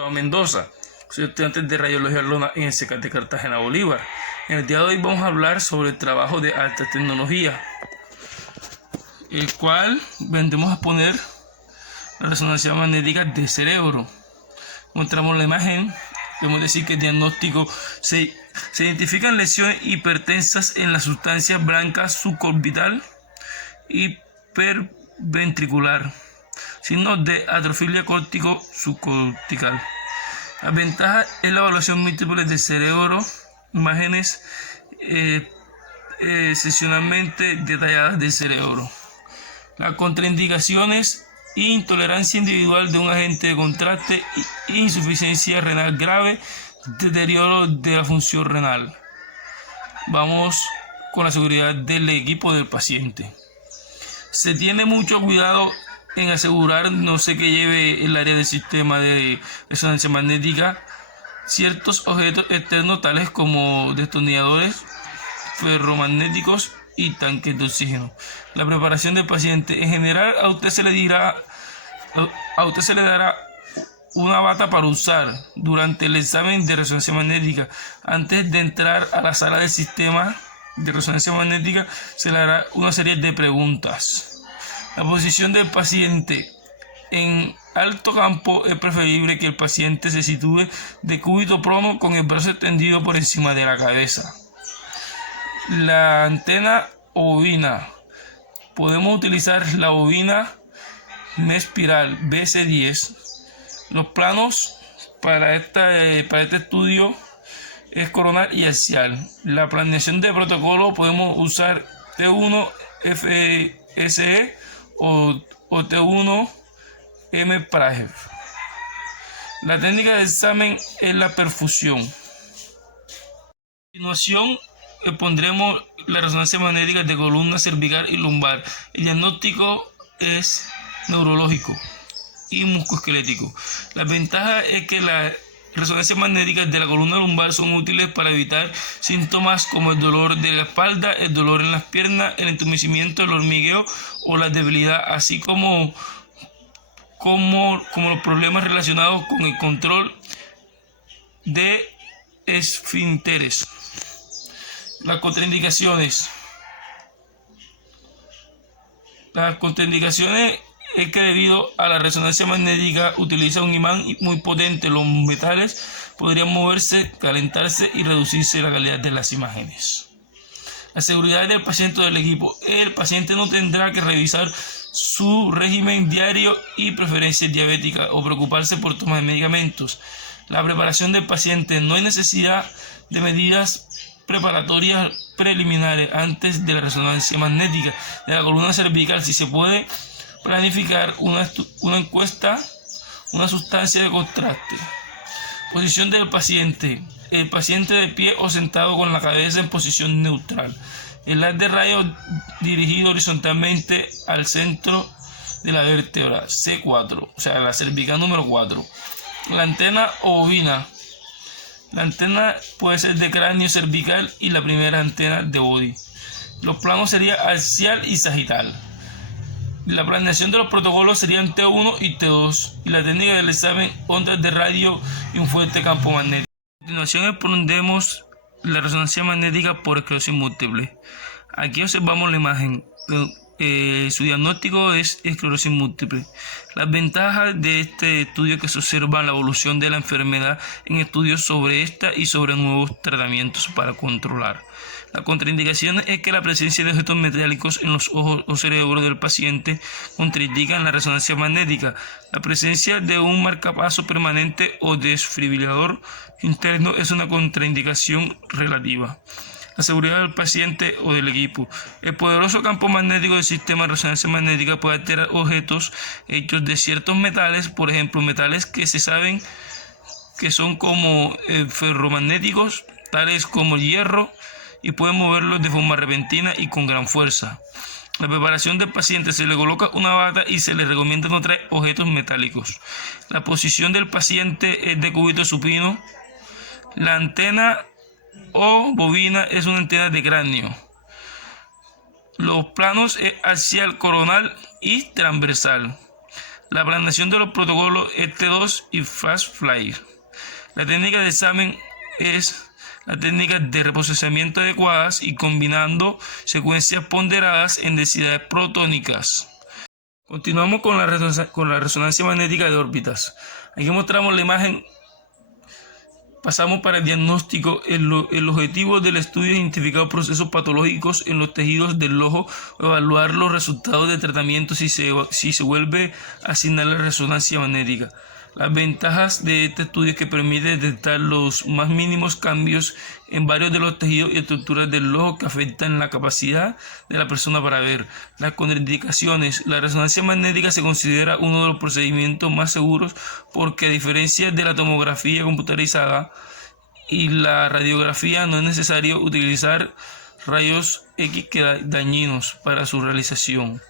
Gustavo Mendoza, soy estudiante de Radiología Lona en el CECAT de Cartagena, Bolívar. En el día de hoy vamos a hablar sobre el trabajo de alta tecnología, el cual vendremos a poner la resonancia magnética del cerebro. Mostramos la imagen, podemos decir que el diagnóstico se identifican lesiones hipertensas en la sustancia blanca suborbital hiperventricular, signos de atrofilia córtico subcortical. La ventaja es la evaluación múltiple del cerebro, imágenes sesionalmente detalladas del cerebro. Las contraindicaciones: intolerancia individual de un agente de contraste, insuficiencia renal grave, deterioro de la función renal. Vamos con la seguridad del equipo del paciente. Se tiene mucho cuidado en asegurar no sé que lleve el área del sistema de resonancia magnética ciertos objetos externos tales como destornilladores ferromagnéticos y tanques de oxígeno. La preparación del paciente: en general a usted se le dará una bata para usar durante el examen de resonancia magnética. Antes de entrar a la sala del sistema de resonancia magnética se le hará una serie de preguntas. La posición del paciente: en alto campo es preferible que el paciente se sitúe de cúbito prono con el brazo extendido por encima de la cabeza. La antena bovina: podemos utilizar la bobina Mespiral BC10. Los planos para este estudio es coronal y axial. La planeación de protocolo: podemos usar T1 FSE o T1 M-Prager. La técnica de examen es la perfusión. A continuación pondremos la resonancia magnética de columna cervical y lumbar. El diagnóstico es neurológico y musculoesquelético. La ventaja es que las resonancias magnéticas de la columna lumbar son útiles para evitar síntomas como el dolor de la espalda, el dolor en las piernas, el entumecimiento, el hormigueo o la debilidad, así como los problemas relacionados con el control de esfínteres. Las contraindicaciones. Es que debido a la resonancia magnética utiliza un imán muy potente, los metales podrían moverse, calentarse y reducirse la calidad de las imágenes. La seguridad del paciente o del equipo: el paciente no tendrá que revisar su régimen diario y preferencias diabéticas o preocuparse por toma de medicamentos. La preparación del paciente: no hay necesidad de medidas preparatorias preliminares antes de la resonancia magnética de la columna cervical. Si se puede planificar una encuesta, una sustancia de contraste. Posición del paciente: el paciente de pie o sentado con la cabeza en posición neutral. El haz de rayos dirigido horizontalmente al centro de la vértebra C4, o sea, la cervical número 4. La antena bovina: la antena puede ser de cráneo cervical y la primera antena de body. Los planos serían axial y sagital. La planeación de los protocolos serían T1 y T2, y la técnica del examen: ondas de radio y un fuerte campo magnético. A continuación expondremos la resonancia magnética por esclerosis múltiple. Aquí observamos la imagen. Su diagnóstico es esclerosis múltiple. Las ventajas de este estudio es que se observa la evolución de la enfermedad en estudios sobre esta y sobre nuevos tratamientos para controlar. La contraindicación es que la presencia de objetos metálicos en los ojos o cerebro del paciente contraindican la resonancia magnética. La presencia de un marcapaso permanente o desfibrilador interno es una contraindicación relativa. La seguridad del paciente o del equipo: el poderoso campo magnético del sistema de resonancia magnética puede alterar objetos hechos de ciertos metales, por ejemplo, metales que se saben que son como ferromagnéticos, tales como el hierro, y pueden moverlos de forma repentina y con gran fuerza. La preparación del paciente: se le coloca una bata y se le recomienda no traer objetos metálicos. La posición del paciente es de cúbito supino. La antena o bobina es una antena de cráneo. Los planos es axial, coronal y transversal. La planeación de los protocolos ET2 y FastFly. La técnica de examen es la técnica de reprocesamiento adecuadas y combinando secuencias ponderadas en densidades protónicas. Continuamos con la resonancia magnética de órbitas. Aquí mostramos la imagen. Pasamos para el diagnóstico. El objetivo del estudio es identificar procesos patológicos en los tejidos del ojo o evaluar los resultados de tratamiento si se vuelve a asignar la resonancia magnética. Las ventajas de este estudio es que permite detectar los más mínimos cambios en varios de los tejidos y estructuras del ojo que afectan la capacidad de la persona para ver. Las contraindicaciones. La resonancia magnética se considera uno de los procedimientos más seguros porque, a diferencia de la tomografía computarizada y la radiografía, no es necesario utilizar rayos X dañinos para su realización.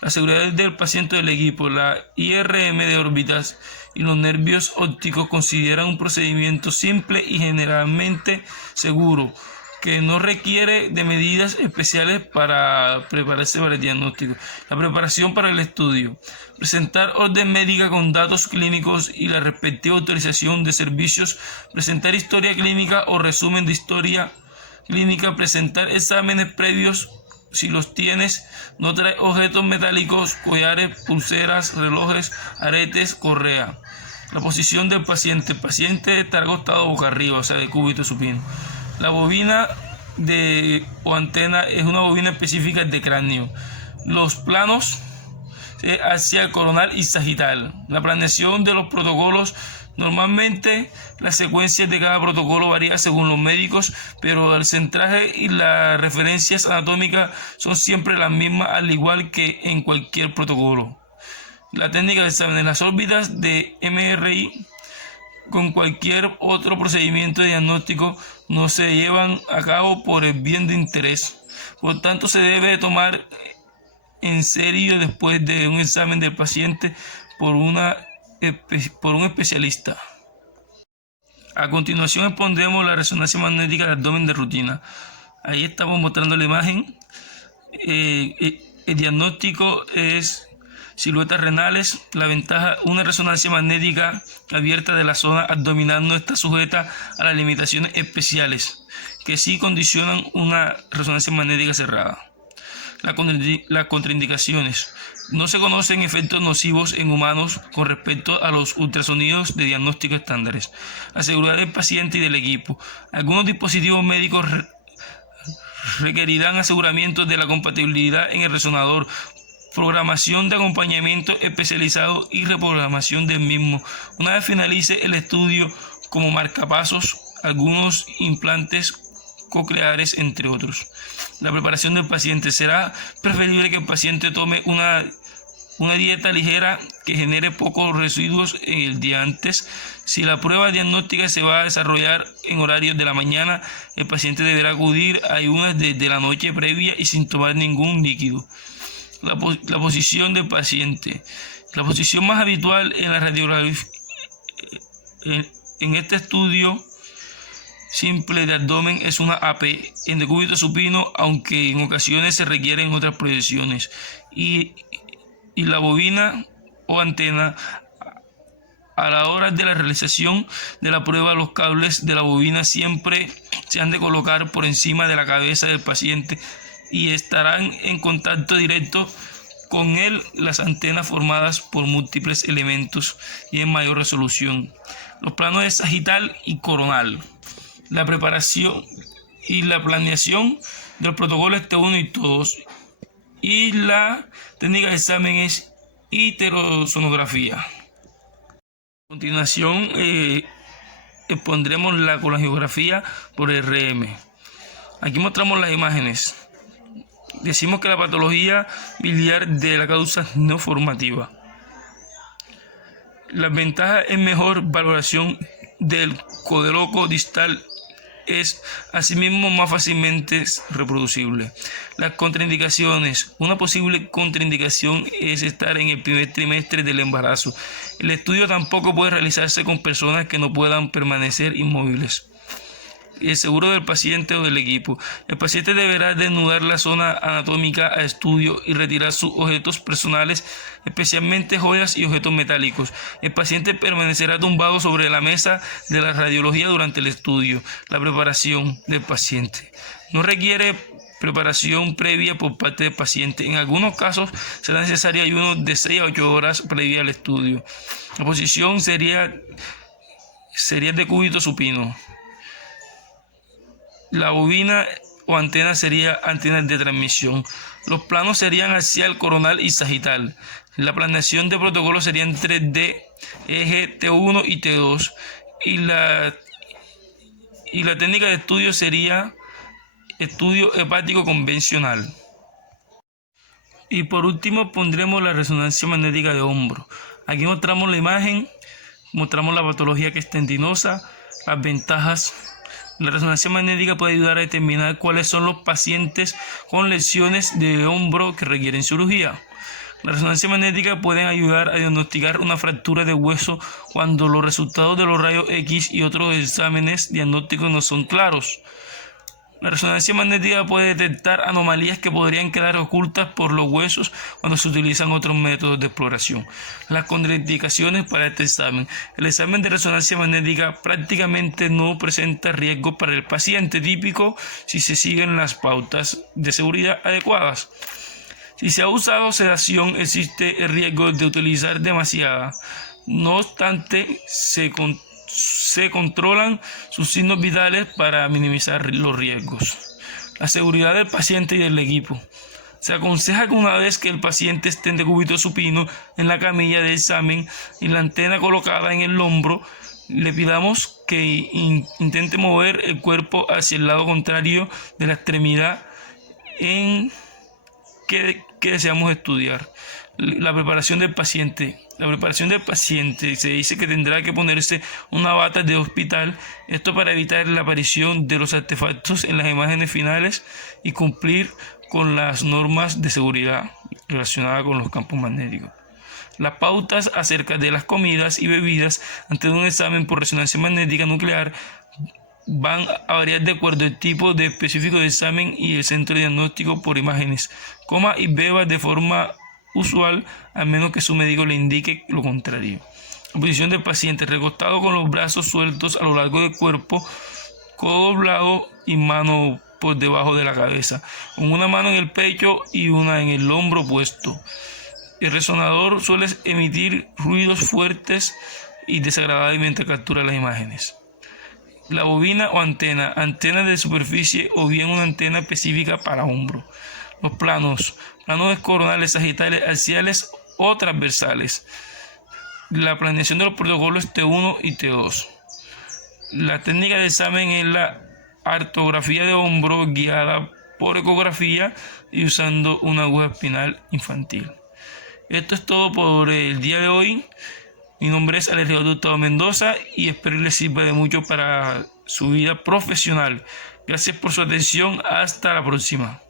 La seguridad del paciente del equipo. La IRM de órbitas y los nervios ópticos consideran un procedimiento simple y generalmente seguro, que no requiere de medidas especiales para prepararse para el diagnóstico. La preparación para el estudio. Presentar orden médica con datos clínicos y la respectiva autorización de servicios. Presentar historia clínica o resumen de historia clínica. Presentar exámenes previos si los tienes. No trae objetos metálicos, collares, pulseras, relojes, aretes, correa. La posición del paciente. El paciente está acostado boca arriba, o sea, de cúbito supino. La bobina o antena es una bobina específica de cráneo. Los planos hacia coronal y sagital. La planeación de los protocolos. Normalmente las secuencias de cada protocolo varían según los médicos, pero el centraje y las referencias anatómicas son siempre las mismas, al igual que en cualquier protocolo. La técnica de examen de las órbitas de MRI con cualquier otro procedimiento de diagnóstico no se llevan a cabo por el bien de interés. Por tanto, se debe tomar en serio después de un examen del paciente por un especialista. A continuación expondremos la resonancia magnética del abdomen de rutina. Ahí estamos mostrando la imagen. El diagnóstico es siluetas renales. La ventaja: una resonancia magnética abierta de la zona abdominal no está sujeta a las limitaciones especiales que sí condicionan una resonancia magnética cerrada. Las contraindicaciones. No se conocen efectos nocivos en humanos con respecto a los ultrasonidos de diagnóstico estándares. La seguridad del paciente y del equipo. Algunos dispositivos médicos requerirán aseguramiento de la compatibilidad en el resonador, programación de acompañamiento especializado y reprogramación del mismo. Una vez finalice el estudio, como marcapasos, algunos implantes cocleares, entre otros. La preparación del paciente. Será preferible que el paciente tome una dieta ligera que genere pocos residuos el día antes. Si la prueba diagnóstica se va a desarrollar en horarios de la mañana, el paciente deberá acudir a ayunas desde la noche previa y sin tomar ningún líquido. La posición del paciente. La posición más habitual en la radiografía en este estudio simple de abdomen es una AP en decúbito supino, aunque en ocasiones se requieren otras proyecciones. Y la bobina o antena. A la hora de la realización de la prueba, los cables de la bobina siempre se han de colocar por encima de la cabeza del paciente y estarán en contacto directo con él las antenas formadas por múltiples elementos y en mayor resolución. Los planos de sagital y coronal. La preparación y la planeación del protocolo ET1 y todos. Y la técnica de examen es iterosonografía. A continuación expondremos la colangiografía por RM. Aquí mostramos las imágenes. Decimos que la patología biliar de la causa no formativa. Las ventajas es mejor valoración del codeloco distal, es asimismo más fácilmente reproducible. Las contraindicaciones. Una posible contraindicación es estar en el primer trimestre del embarazo. El estudio tampoco puede realizarse con personas que no puedan permanecer inmóviles. el seguro del paciente o del equipo. El paciente deberá desnudar la zona anatómica a estudio y retirar sus objetos personales, especialmente joyas y objetos metálicos. El paciente permanecerá tumbado sobre la mesa de la radiología durante el estudio. La preparación del paciente no requiere preparación previa por parte del paciente. En algunos casos será necesario ayuno de 6 a 8 horas previa al estudio. La posición sería de cúbito supino. La bobina o antena sería antena de transmisión. Los planos serían axial, coronal y sagital. La planeación de protocolo sería en 3D, eje T1 y T2. Y la técnica de estudio sería estudio hepático convencional. Y por último pondremos la resonancia magnética de hombro. Aquí mostramos la imagen, mostramos la patología que es tendinosa, las ventajas. La resonancia magnética puede ayudar a determinar cuáles son los pacientes con lesiones de hombro que requieren cirugía. La resonancia magnética puede ayudar a diagnosticar una fractura de hueso cuando los resultados de los rayos X y otros exámenes diagnósticos no son claros. La resonancia magnética puede detectar anomalías que podrían quedar ocultas por los huesos cuando se utilizan otros métodos de exploración. Las contraindicaciones para este examen. El examen de resonancia magnética prácticamente no presenta riesgo para el paciente, típico si se siguen las pautas de seguridad adecuadas. Si se ha usado sedación, existe el riesgo de utilizar demasiada. No obstante, se controlan sus signos vitales para minimizar los riesgos. La seguridad del paciente y del equipo. Se aconseja que una vez que el paciente esté en decúbito supino en la camilla de examen y la antena colocada en el hombro, le pidamos que intente mover el cuerpo hacia el lado contrario de la extremidad en que deseamos estudiar. La preparación del paciente. La preparación del paciente se dice que tendrá que ponerse una bata de hospital, esto para evitar la aparición de los artefactos en las imágenes finales y cumplir con las normas de seguridad relacionadas con los campos magnéticos. Las pautas acerca de las comidas y bebidas antes de un examen por resonancia magnética nuclear van a variar de acuerdo al tipo de específico de examen y el centro de diagnóstico por imágenes. Coma y beba de forma usual, a menos que su médico le indique lo contrario. La posición del paciente: recostado con los brazos sueltos a lo largo del cuerpo, codo doblado y mano por debajo de la cabeza, con una mano en el pecho y una en el hombro opuesto. El resonador suele emitir ruidos fuertes y desagradables mientras captura las imágenes. La bobina o antena de superficie o bien una antena específica para hombro. Los planos coronales, sagitales, axiales o transversales. La planeación de los protocolos T1 y T2. La técnica de examen es la artrografía de hombro guiada por ecografía y usando una aguja espinal infantil. Esto es todo por el día de hoy. Mi nombre es Alejandro Hurtado Mendoza y espero les sirva de mucho para su vida profesional. Gracias por su atención. Hasta la próxima.